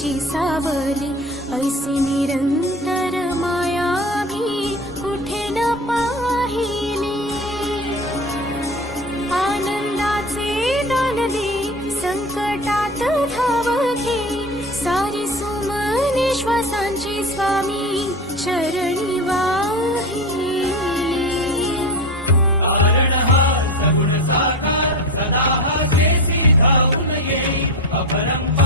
तुझी सावली, ऐसी निरंतर माया मी कुठे न पाहिली. आनंदाचे दान दे, संकटात धाव घे, सारी सुमने श्वासांची स्वामी चरणी वाहिली. कारण हा सगुण साकार, सदा हा जेसी धावून येई, अपरंपार